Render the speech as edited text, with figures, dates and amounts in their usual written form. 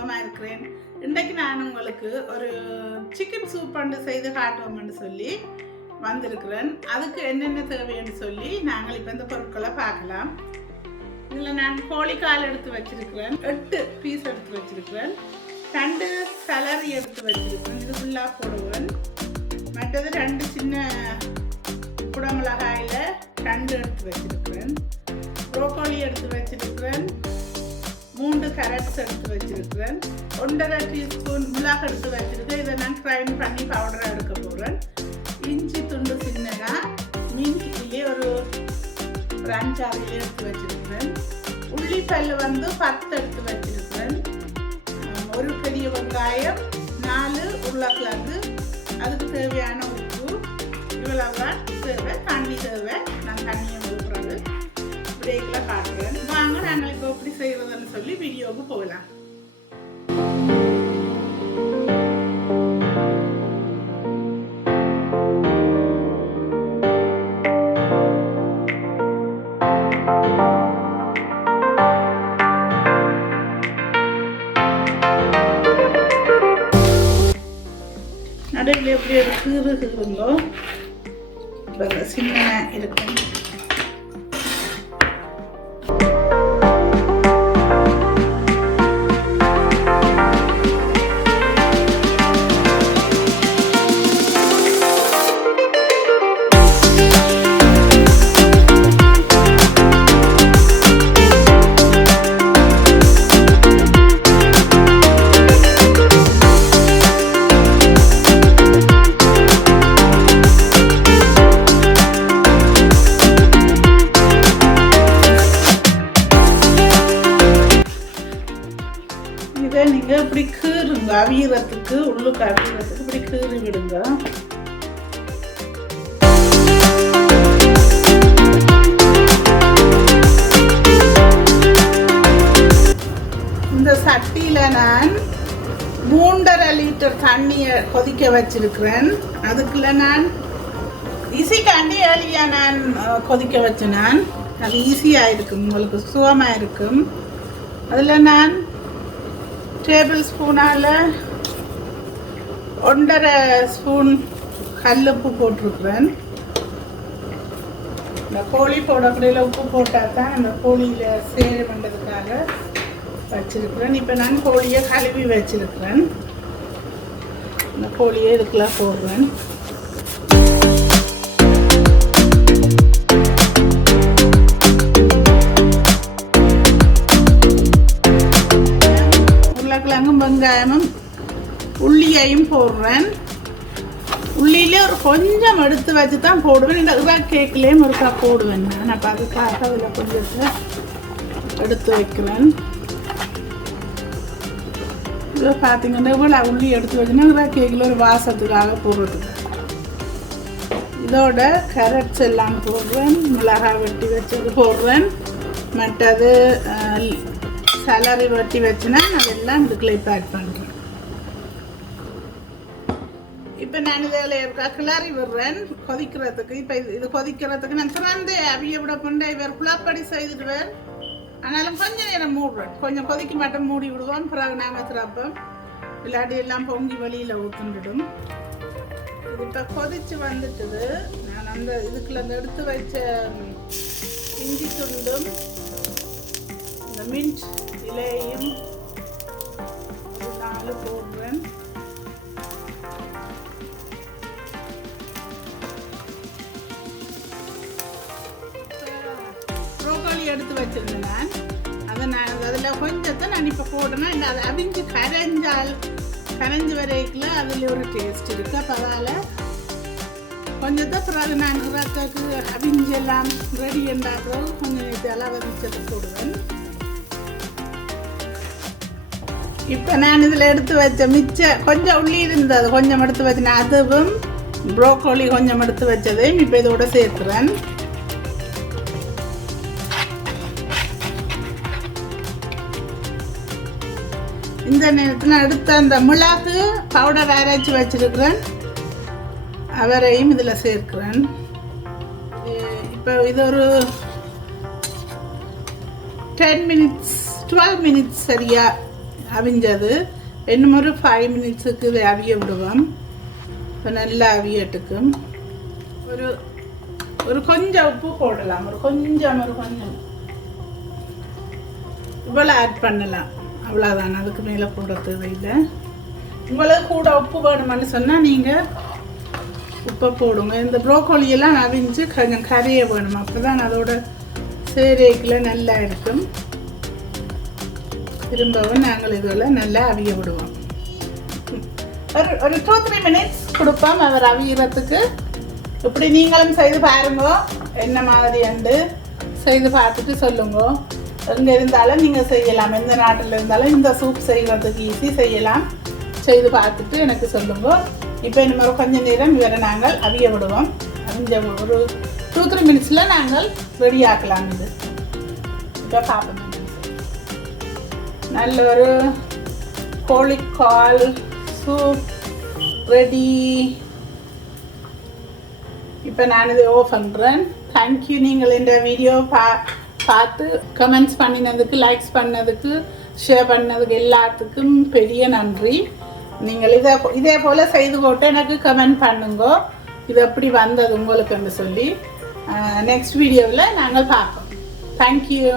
சுகமாக இருக்கிறேன். இன்றைக்கு நான் உங்களுக்கு ஒரு சிக்கன் சூப் பண்ணி செய்து காட்டுவோம்னு சொல்லி வந்திருக்கிறேன். அதுக்கு என்னென்ன தேவைன்னு சொல்லி நாங்கள் இப்போ இந்த பொருட்களை பார்க்கலாம். இதில் நான் கோழிக்கால் எடுத்து வச்சிருக்கிறேன், 8 பீஸ் எடுத்து வச்சிருக்கிறேன், 2 சலரி எடுத்து வச்சிருக்கிறேன், இது ஃபுல்லாக போடுவேன். மற்றது 2 சின்ன குடமிளகாயில் 2 எடுத்து வச்சிருக்கிறேன், ப்ரோக்கோலி எடுத்து வச்சிருக்கிறேன், 3 கேரட்ஸ் எடுத்து வச்சிருக்கிறேன், 1.5 டீஸ்பூன் மிளகு எடுத்து வச்சிருக்கேன். இதை நான் கிரைண்ட் பண்ணி பவுடராக எடுக்க போகிறேன். இஞ்சி துண்டு சின்னதா, மீன் கிட்டிலே ஒரு 5-6 எடுத்து வச்சிருக்கிறேன். உள்ளிப்பல் 10 எடுத்து வச்சிருக்கிறேன். ஒரு பெரிய வெங்காயம், 4 உருளைக்கிழங்கு, அதுக்கு தேவையான உப்பு, இவ்வளவுதான் தேவை. தண்ணி தேவை, நான் தண்ணியை ஊற்றுறது பிரேக்கில் காட்டுறேன். வாங்க நாங்கள் இப்போ எப்படி செய்கிறதுன்னு சொல்லி வீடியோவுக்கு போகலாம். நடுவில் எப்படி ஒரு கீறு கீறுங்களோ இப்போ சின்ன இருக்கும். இதை நீங்கள் இப்படி கீறுங்க, அவியறதுக்கு உள்ளுக்கு அவியறதுக்கு இப்படி கீறி விடுங்க. இந்த சட்டியில் நான் 3.5 லிட்டர் தண்ணியை கொதிக்க வச்சிருக்கிறேன். அதுக்குள்ள நான் ஈஸிக்காண்டி ஏழியாக நான் கொதிக்க வச்சேன். நான் அது ஈஸியாக இருக்கும், உங்களுக்கு சுகமாக இருக்கும். அதில் நான் டேபிள் ஸ்பூனால் 1.5 ஸ்பூன் கல்லுப்பு போட்டிருக்கிறேன். இந்த கோழி போடக்கூடியில் உப்பு போட்டால் தான் அந்த கோழியில் சேரு பண்ணுறதுக்காக வச்சிருக்கிறேன். இப்போ நான் கோழியை கழுவி வச்சிருக்கிறேன். இந்த கோழியை இதுக்கெல்லாம் போடுறேன். உருளைக்கிழங்கும் வெங்காயமும் உள்ளியையும் போடுறேன். உள்ளியிலே ஒரு கொஞ்சம் எடுத்து வச்சு தான் போடுவேன். இந்த கேக்லேயும் ஒருக்கா போடுவேன். நான் அப்போ அதுக்காக அதில் கொஞ்சத்தை எடுத்து வைக்கிறேன். இதை பார்த்தீங்கன்னா இவ்வளோ உள்ளி எடுத்து வச்சுன்னா கேக்கில் ஒரு வாசத்துக்காக போடுறதுக்கு. இதோட கேரட்ஸ் எல்லாம் போடுறேன், மிளகாய் வெட்டி வச்சது போடுறேன், மற்றது சலரி வெட்டி வச்சுன்னா அதெல்லாம் இதுக்குள்ள இப்போ ஆட் பண்ணுறேன். இப்போ நான் இதில் கிளறி விடுறேன் கொதிக்கிறதுக்கு. இப்போ இது கொதிக்கிறதுக்கு நான் திறந்து அவிய விட கொண்டு இவர் குழப்படி செய்துடுவேன். ஆனாலும் கொஞ்சம் நேரம் மூடுறேன், கொஞ்சம் கொதிக்க மாட்டோம், மூடி விடுவோம். பிறகு நாங்கள் திறப்போம், இல்லாட்டி எல்லாம் பொங்கி வெளியில் ஊற்றுண்டுடும். இது இப்போ கொதிச்சு வந்துட்டுது. நான் அந்த இதுக்குள்ள அந்த எடுத்து வச்ச இஞ்சி துண்டும் இந்த மின்ட் இலையையும் 4 போடுறேன். ப்ரோக்கோலி எடுத்து வச்சிருந்தேன். நான் அதில் கொஞ்சத்தை நான் இப்போ போடுறேன்னா இந்த அதை அவிஞ்சு கரைஞ்சி வரைக்குள்ள அதில் ஒரு டேஸ்ட் இருக்குது. அப்போ அதால் கொஞ்சத்தை பிறகு நான் இறக்கக்கு அவிஞ்சு எல்லாம் ரெடி என்றாக்கிறோம். கொஞ்சம் இதெல்லாம் வதச்சதை போடுவேன். இப்போ நான் இதில் எடுத்து வச்ச கொஞ்சம் உள்ளி இருந்தது, கொஞ்சம் எடுத்து வச்சேன். அதுவும் ப்ரோக்கோலி கொஞ்சம் எடுத்து வச்சதையும் இப்போ இதோட சேர்த்துறேன். இந்த நேரத்தில் எடுத்த அந்த மிளகு பவுடர் அரைச்சி வச்சிருக்கிறேன், அவரையும் இதில் சேர்க்கிறேன். இப்போ இது ஒரு 10 minutes 12 minutes சரியா அவிஞ்சது. இன்னும் ஒரு 5 மினிட்ஸுக்கு இதை அவிய விடுவோம். இப்போ நல்லா அவியட்டுக்கும். ஒரு கொஞ்சம் உப்பு போடலாம். ஒரு கொஞ்சம் இவ்வளோ ஆட் பண்ணலாம். அவ்வளோதான், அதுக்கு மேலே போட தேவையில்லை. உங்களுக்கு கூட உப்பு வேணுமென்னு சொன்னால் நீங்கள் உப்பை போடுங்க. இந்த ப்ரோக்கோலியெல்லாம் அவிஞ்சு கொஞ்சம் கரைய வேணும். அப்போ தான் அதோட சேரேக்கில் நல்லா இருக்கும். திரும்பவும் நாங்கள் இதில் நல்லா அவிய விடுவோம். ஒரு 2-3 மினிட்ஸ் கொடுப்போம் அவர் அவியறதுக்கு. இப்படி நீங்களும் செய்து பாருங்க, என்ன மாதிரி என்று செய்து பார்த்துட்டு சொல்லுங்க. எங்கே இருந்தாலும் நீங்கள் செய்யலாம், எந்த நாட்டில் இருந்தாலும் இந்த சூப் செய்கிறதுக்கு ஈஸி, செய்யலாம். செய்து பார்த்துட்டு எனக்கு சொல்லுங்க. இப்போ இன்னும் கொஞ்சம் நேரம் இவரை நாங்கள் அவிய விடுவோம். அவிஞ்ச ஒரு 2-3 மினிட்ஸில் நாங்கள் ரெடி ஆக்கலாம். இது இப்போ பார்ப்போம். நல்ல ஒரு கோழிக்கால் சூப் ரெடி. இப்போ நான் இதை ஓஃப் பண்ணுறேன். தேங்க்யூ. நீங்கள் இந்த வீடியோ பார்த்து கமெண்ட்ஸ் பண்ணினதுக்கு, லைக்ஸ் பண்ணதுக்கு, ஷேர் பண்ணதுக்கு எல்லாத்துக்கும் பெரிய நன்றி. நீங்கள் இதே போல் செய்து போட்டு எனக்கு கமெண்ட் பண்ணுங்க, இது எப்படி வந்தது உங்களுக்குன்னு சொல்லி. நெக்ஸ்ட் வீடியோவில் நாங்கள் பார்ப்போம். தேங்க்யூ.